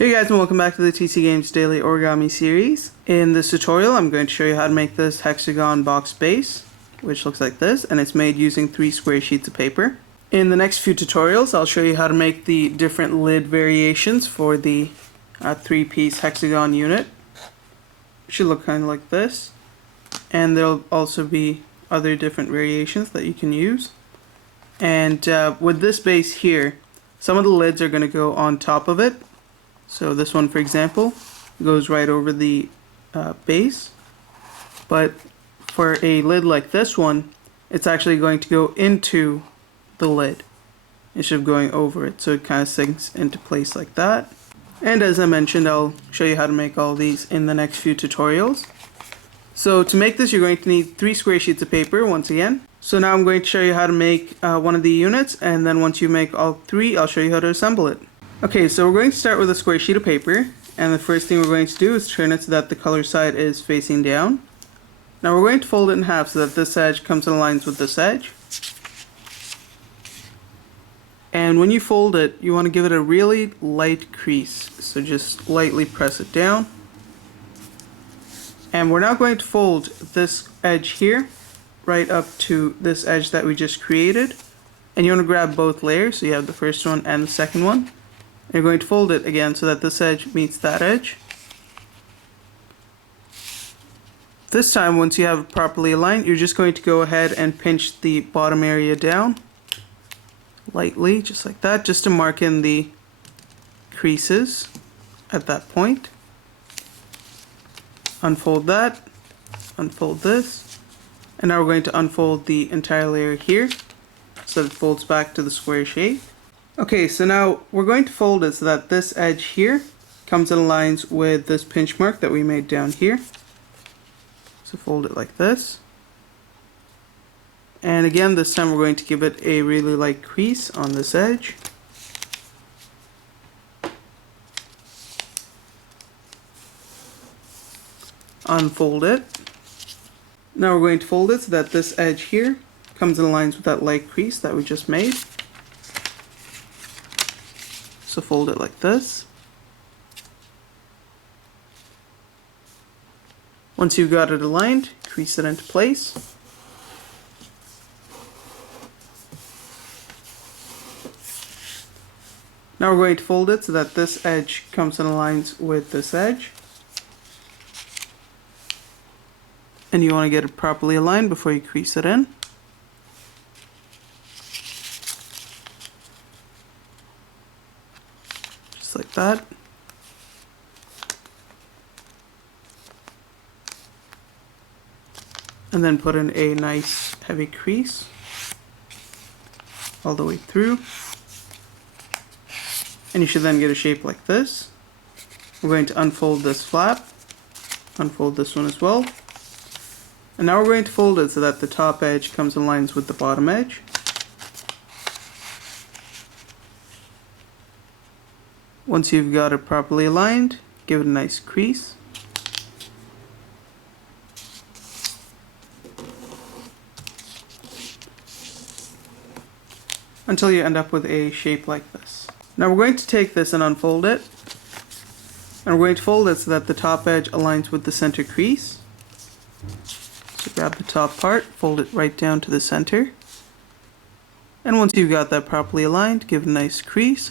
Hey guys, and welcome back to the TC Games Daily Origami series. In this tutorial I'm going to show you how to make this Hexagon Box Base, which looks like this, and it's made using 3 square sheets of paper. In the next few tutorials I'll show you how to make the different lid variations for the 3-piece hexagon unit. It should look kind of like this, and there'll also be other different variations that you can use. And with this base here, some of the lids are going to go on top of it. So this one, for example, goes right over the base, but for a lid like this one, it's actually going to go into the lid instead of going over it, so it kind of sinks into place like that. And as I mentioned, I'll show you how to make all these in the next few tutorials. So to make this, you're going to need 3 square sheets of paper once again. So now I'm going to show you how to make one of the units, and then once you make all 3, I'll show you how to assemble it. Okay, so we're going to start with a square sheet of paper, and the first thing we're going to do is turn it so that the color side is facing down. Now we're going to fold it in half so that this edge comes in lines with this edge. And when you fold it, you want to give it a really light crease, so just lightly press it down. And we're now going to fold this edge here right up to this edge that we just created. And you want to grab both layers, so you have the first one and the second one. You're going to fold it again so that this edge meets that edge. This time, once you have it properly aligned, you're just going to go ahead and pinch the bottom area down lightly, just like that, just to mark in the creases at that point. Unfold that, unfold this, and now we're going to unfold the entire layer here so that it folds back to the square shape. Okay, so now we're going to fold it so that this edge here comes in lines with this pinch mark that we made down here. So fold it like this. And again, this time we're going to give it a really light crease on this edge. Unfold it. Now we're going to fold it so that this edge here comes in lines with that light crease that we just made. So fold it like this. Once you've got it aligned, crease it into place. Now we're going to fold it so that this edge comes in lines with this edge. And you want to get it properly aligned before you crease it in. Just like that. And then put in a nice heavy crease all the way through. And you should then get a shape like this. We're going to unfold this flap, unfold this one as well. And now we're going to fold it so that the top edge comes in lines with the bottom edge. Once you've got it properly aligned, give it a nice crease. Until you end up with a shape like this. Now we're going to take this and unfold it. And we're going to fold it so that the top edge aligns with the center crease. So grab the top part, fold it right down to the center. And once you've got that properly aligned, give it a nice crease.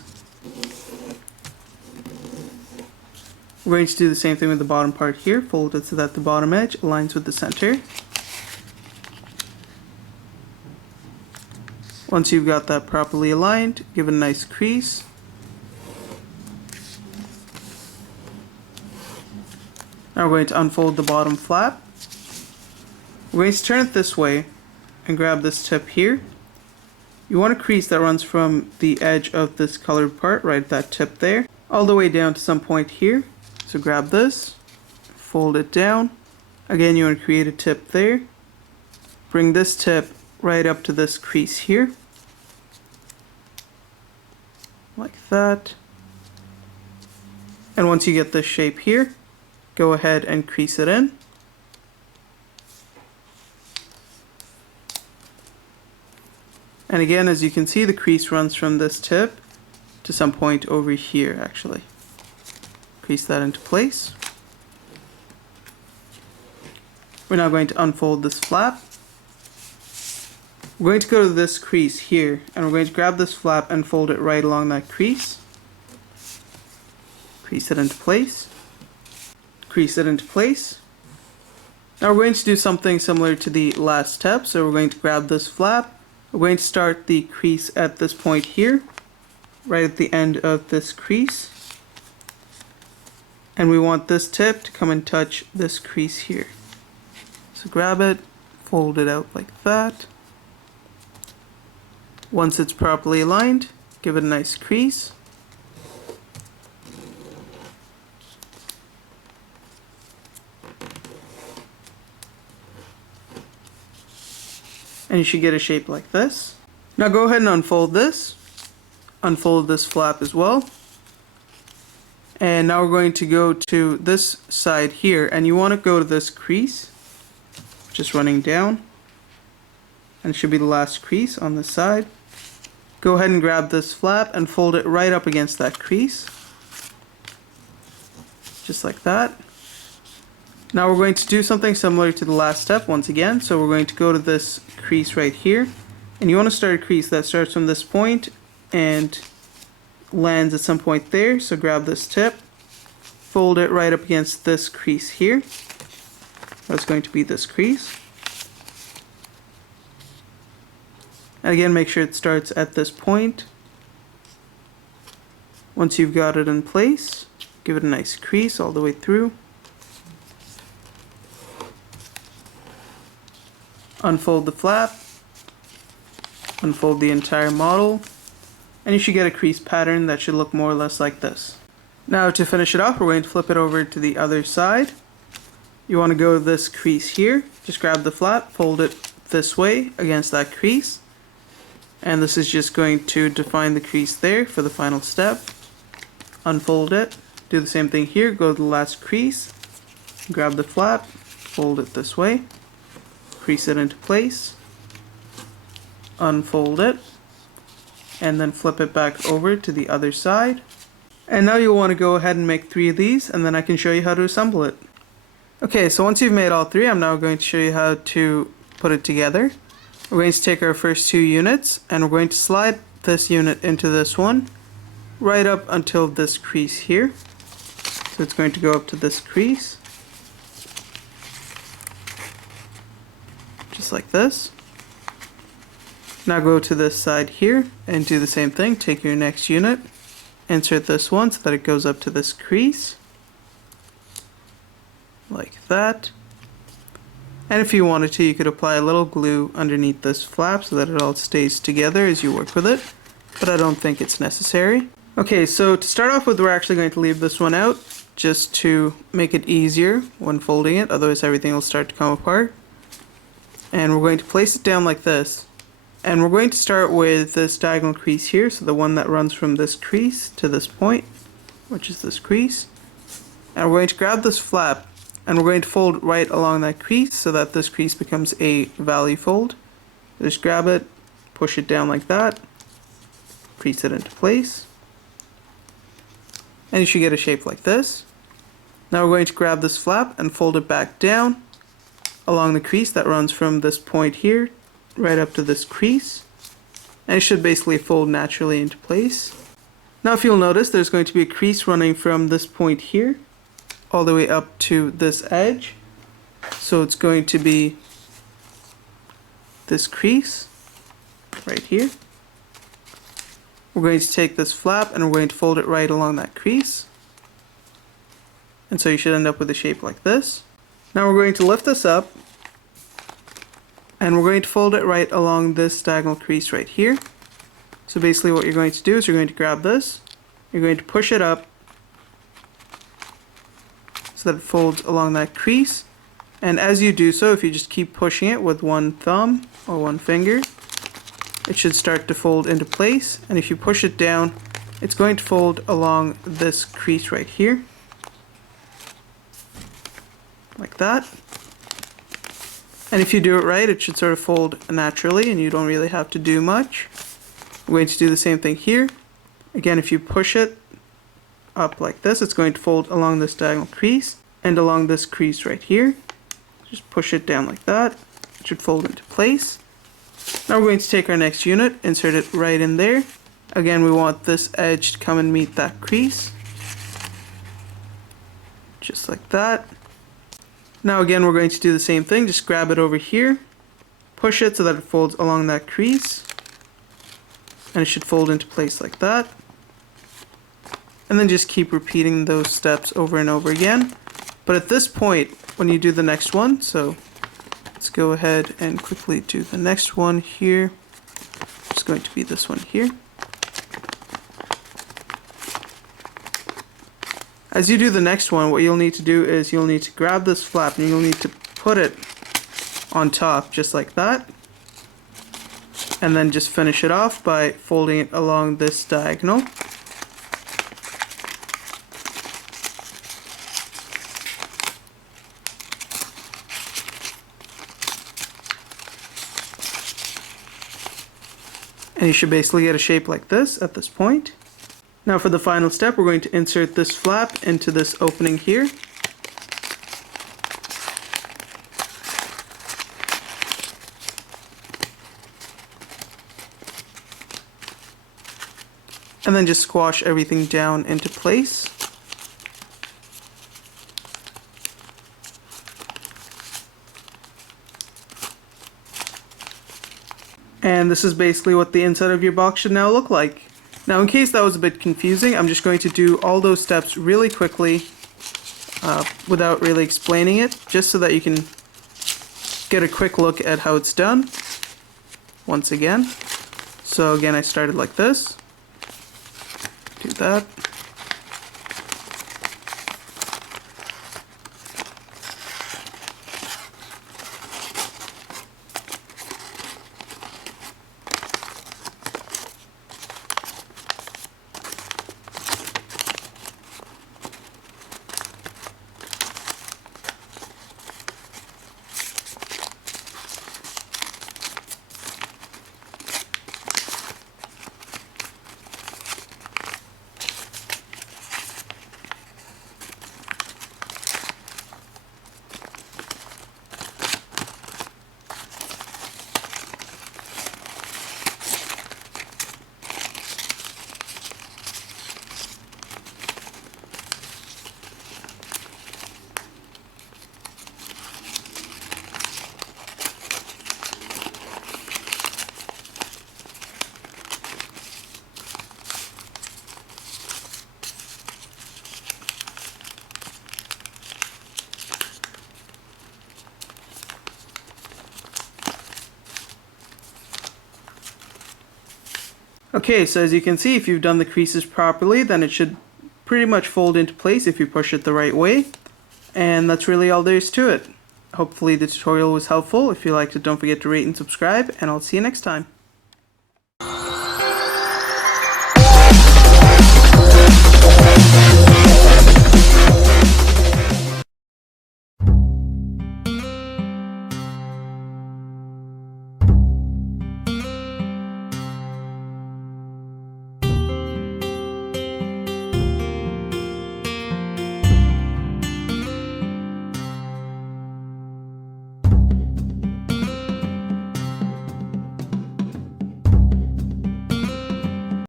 We're going to do the same thing with the bottom part here, fold it so that the bottom edge aligns with the center. Once you've got that properly aligned, give it a nice crease. Now we're going to unfold the bottom flap. We're going to turn it this way and grab this tip here. You want a crease that runs from the edge of this colored part, right at that tip there, all the way down to some point here. So grab this, fold it down. Again, you want to create a tip there. Bring this tip right up to this crease here. Like that. And once you get this shape here, go ahead and crease it in. And again, as you can see, the crease runs from this tip to some point over here, actually. crease that into place. We're now going to unfold this flap. We're going to go to this crease here, and we're going to grab this flap and fold it right along that crease. Crease it into place. Crease it into place. Now we're going to do something similar to the last step, so we're going to grab this flap. We're going to start the crease at this point here, right at the end of this crease. And we want this tip to come and touch this crease here. So grab it, fold it out like that. Once it's properly aligned, give it a nice crease. And you should get a shape like this. Now go ahead and unfold this. Unfold this flap as well. And now we're going to go to this side here, and you want to go to this crease, just running down. And it should be the last crease on this side. Go ahead and grab this flap and fold it right up against that crease. Just like that. Now we're going to do something similar to the last step once again. So we're going to go to this crease right here, and you want to start a crease that starts from this point and lands at some point there. So grab this tip, fold it right up against this crease here. That's going to be this crease. And again, make sure it starts at this point. Once you've got it in place, give it a nice crease all the way through. Unfold the flap, unfold the entire model, and you should get a crease pattern that should look more or less like this. Now to finish it off, we're going to flip it over to the other side. You want to go to this crease here, just grab the flap, fold it this way against that crease, and this is just going to define the crease there for the final step. Unfold it, do the same thing here, go to the last crease, grab the flap, fold it this way. Crease it into place, unfold it, and then flip it back over to the other side. And now you'll want to go ahead and make 3 of these, and then I can show you how to assemble it. Okay, so once you've made all 3, I'm now going to show you how to put it together. We're going to take our first 2 units, and we're going to slide this unit into this one, right up until this crease here. So it's going to go up to this crease. Just like this. Now go to this side here and do the same thing. Take your next unit, insert this one so that it goes up to this crease. Like that. And if you wanted to, you could apply a little glue underneath this flap so that it all stays together as you work with it. But I don't think it's necessary. Okay, so to start off with, we're actually going to leave this one out just to make it easier when folding it. Otherwise everything will start to come apart. And we're going to place it down like this. And we're going to start with this diagonal crease here, so the one that runs from this crease to this point, which is this crease. And we're going to grab this flap, and we're going to fold right along that crease so that this crease becomes a valley fold. Just grab it, push it down like that, crease it into place, and you should get a shape like this. Now we're going to grab this flap and fold it back down along the crease that runs from this point here right up to this crease, and it should basically fold naturally into place. Now if you'll notice, there's going to be a crease running from this point here all the way up to this edge, so it's going to be this crease right here. We're going to take this flap and we're going to fold it right along that crease, and so you should end up with a shape like this. Now we're going to lift this up, and we're going to fold it right along this diagonal crease right here. So basically what you're going to do is you're going to grab this, you're going to push it up so that it folds along that crease. And as you do so, if you just keep pushing it with one thumb or one finger, it should start to fold into place. And if you push it down, it's going to fold along this crease right here. Like that. And if you do it right, it should sort of fold naturally and you don't really have to do much. We're going to do the same thing here. Again, if you push it up like this. It's going to fold along this diagonal crease and along this crease right here. Just push it down like that. It should fold into place. Now we're going to take our next unit, insert it right in there. Again, we want this edge to come and meet that crease. Just like that. Now again, we're going to do the same thing. Just grab it over here, push it so that it folds along that crease, and it should fold into place like that. And then just keep repeating those steps over and over again. But at this point, when you do the next one, so let's go ahead and quickly do the next one here. It's going to be this one here. As you do the next one, what you'll need to do is you'll need to grab this flap and you'll need to put it on top just like that. And then just finish it off by folding it along this diagonal. And you should basically get a shape like this at this point. Now for the final step, we're going to insert this flap into this opening here. And then just squash everything down into place. And this is basically what the inside of your box should now look like. Now in case that was a bit confusing, I'm just going to do all those steps really quickly without really explaining it, just so that you can get a quick look at how it's done once again. So again, I started like this, do that. Okay, so as you can see, if you've done the creases properly, then it should pretty much fold into place if you push it the right way. And that's really all there is to it. Hopefully the tutorial was helpful. If you liked it, don't forget to rate and subscribe, and I'll see you next time.